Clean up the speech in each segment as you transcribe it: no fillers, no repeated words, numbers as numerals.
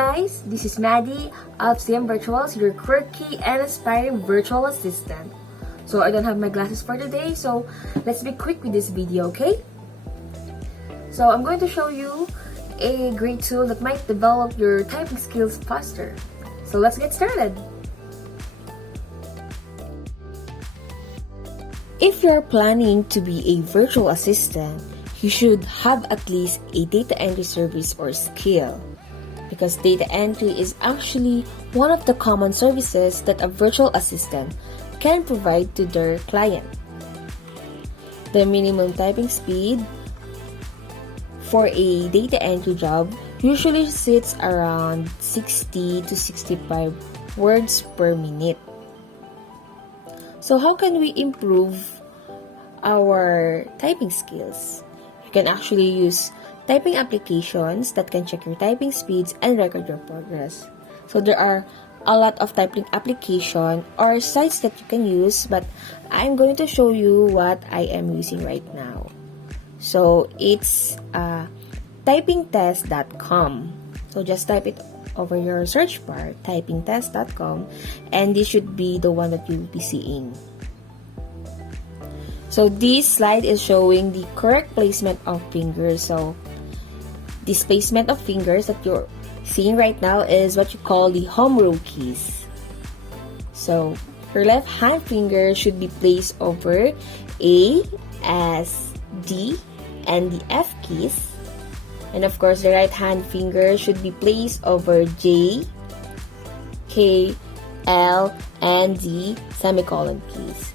guys, this is Maddie of CM Virtuals, your quirky and inspiring virtual assistant. So I don't have my glasses for today, so let's be quick with this video, okay? So I'm going to show you a great tool that might develop your typing skills faster. So let's get started. If you're planning to be a virtual assistant, you should have at least a data entry service or skill, because data entry is actually one of the common services that a virtual assistant can provide to their client. The minimum typing speed for a data entry job usually sits around 60 to 65 words per minute. So how can we improve our typing skills? You can actually use typing applications that can check your typing speeds and record your progress. So there are a lot of typing application or sites that you can use, but I'm going to show you what I am using right now. So it's typingtest.com. So just type it over your search bar, typingtest.com, and this should be the one that you'll be seeing. So this slide is showing the correct placement of fingers. So this placement of fingers that you're seeing right now is what you call the home row keys. So your left hand finger should be placed over A, S, D, and the F keys. And of course, the right hand finger should be placed over J, K, L, and the semicolon keys.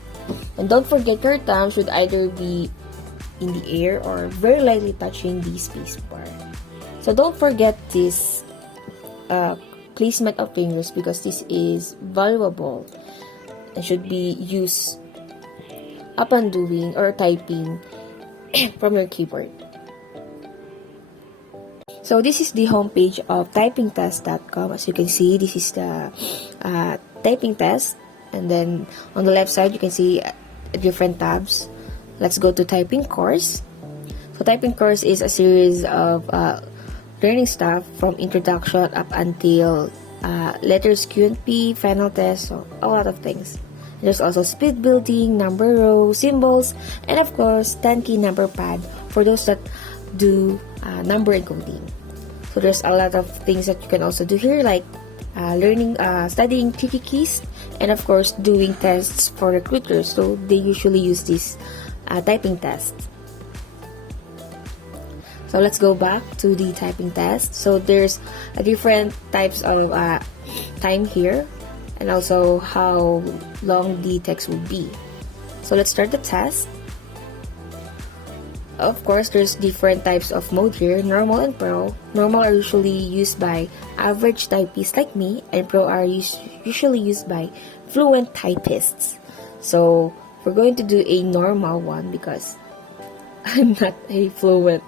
And don't forget, your thumb should either be in the air or very lightly touching the space bar. So don't forget this placement of fingers, because this is valuable and should be used upon doing or typing from your keyboard. So this is the homepage of typingtest.com. As you can see, this is the typing test. And then on the left side, you can see different tabs. Let's go to typing course. So typing course is a series of learning stuff from introduction up until letters Q and P, final test, so a lot of things. There's also speed building, number row, symbols, and of course 10-key number pad for those that do number encoding. So there's a lot of things that you can also do here, like studying tricky keys, and of course doing tests for recruiters. So they usually use this typing test. So let's go back to the typing test. So there's different types of time here, and also how long the text will be. So let's start the test. Of course, there's different types of mode here, normal and pro. Normal are usually used by average typists like me, and pro are usually used by fluent typists. So we're going to do a normal one because I'm not a fluent.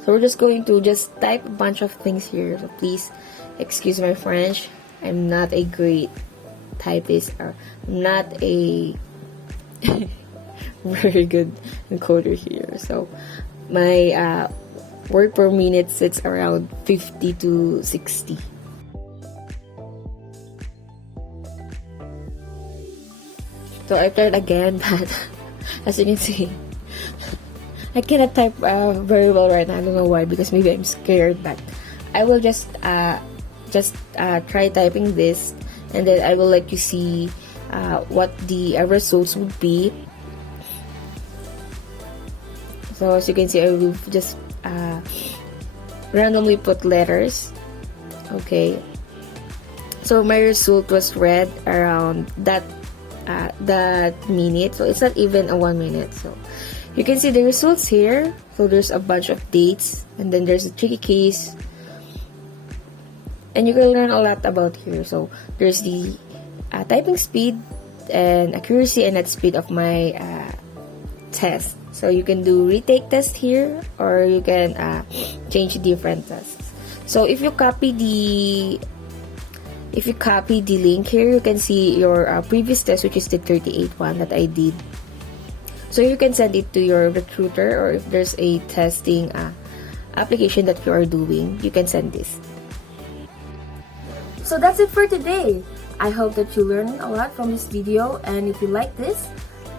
So we're just going to type a bunch of things here. So please excuse my French. I'm not a great typist, or I'm not a very good encoder here. So my word per minute sits around 50 to 60. So I tried again, but as you can see, I cannot type very well right now. I don't know why, because maybe I'm scared, but I will just try typing this, and then I will let you see what the results would be. So as you can see, I will just randomly put letters. Okay. So my result was read around that minute. So it's not even a 1 minute. So you can see the results here. So there's a bunch of dates, and then there's a tricky case, and you can learn a lot about here. So there's the typing speed and accuracy and net speed of my test. So you can do retake test here, or you can change different tests. So if you copy the link here, you can see your previous test, which is the 38 one that I did. So you can send it to your recruiter, or if there's a testing application that you are doing, you can send this. So that's it for today. I hope that you learned a lot from this video, and if you like this,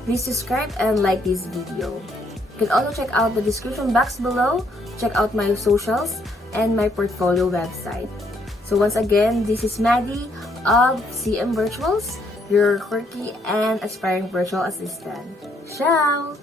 please subscribe and like this video. You can also check out the description box below, check out my socials, and my portfolio website. So once again, this is Maddie of CM Virtuals, your quirky and aspiring virtual assistant. Ciao!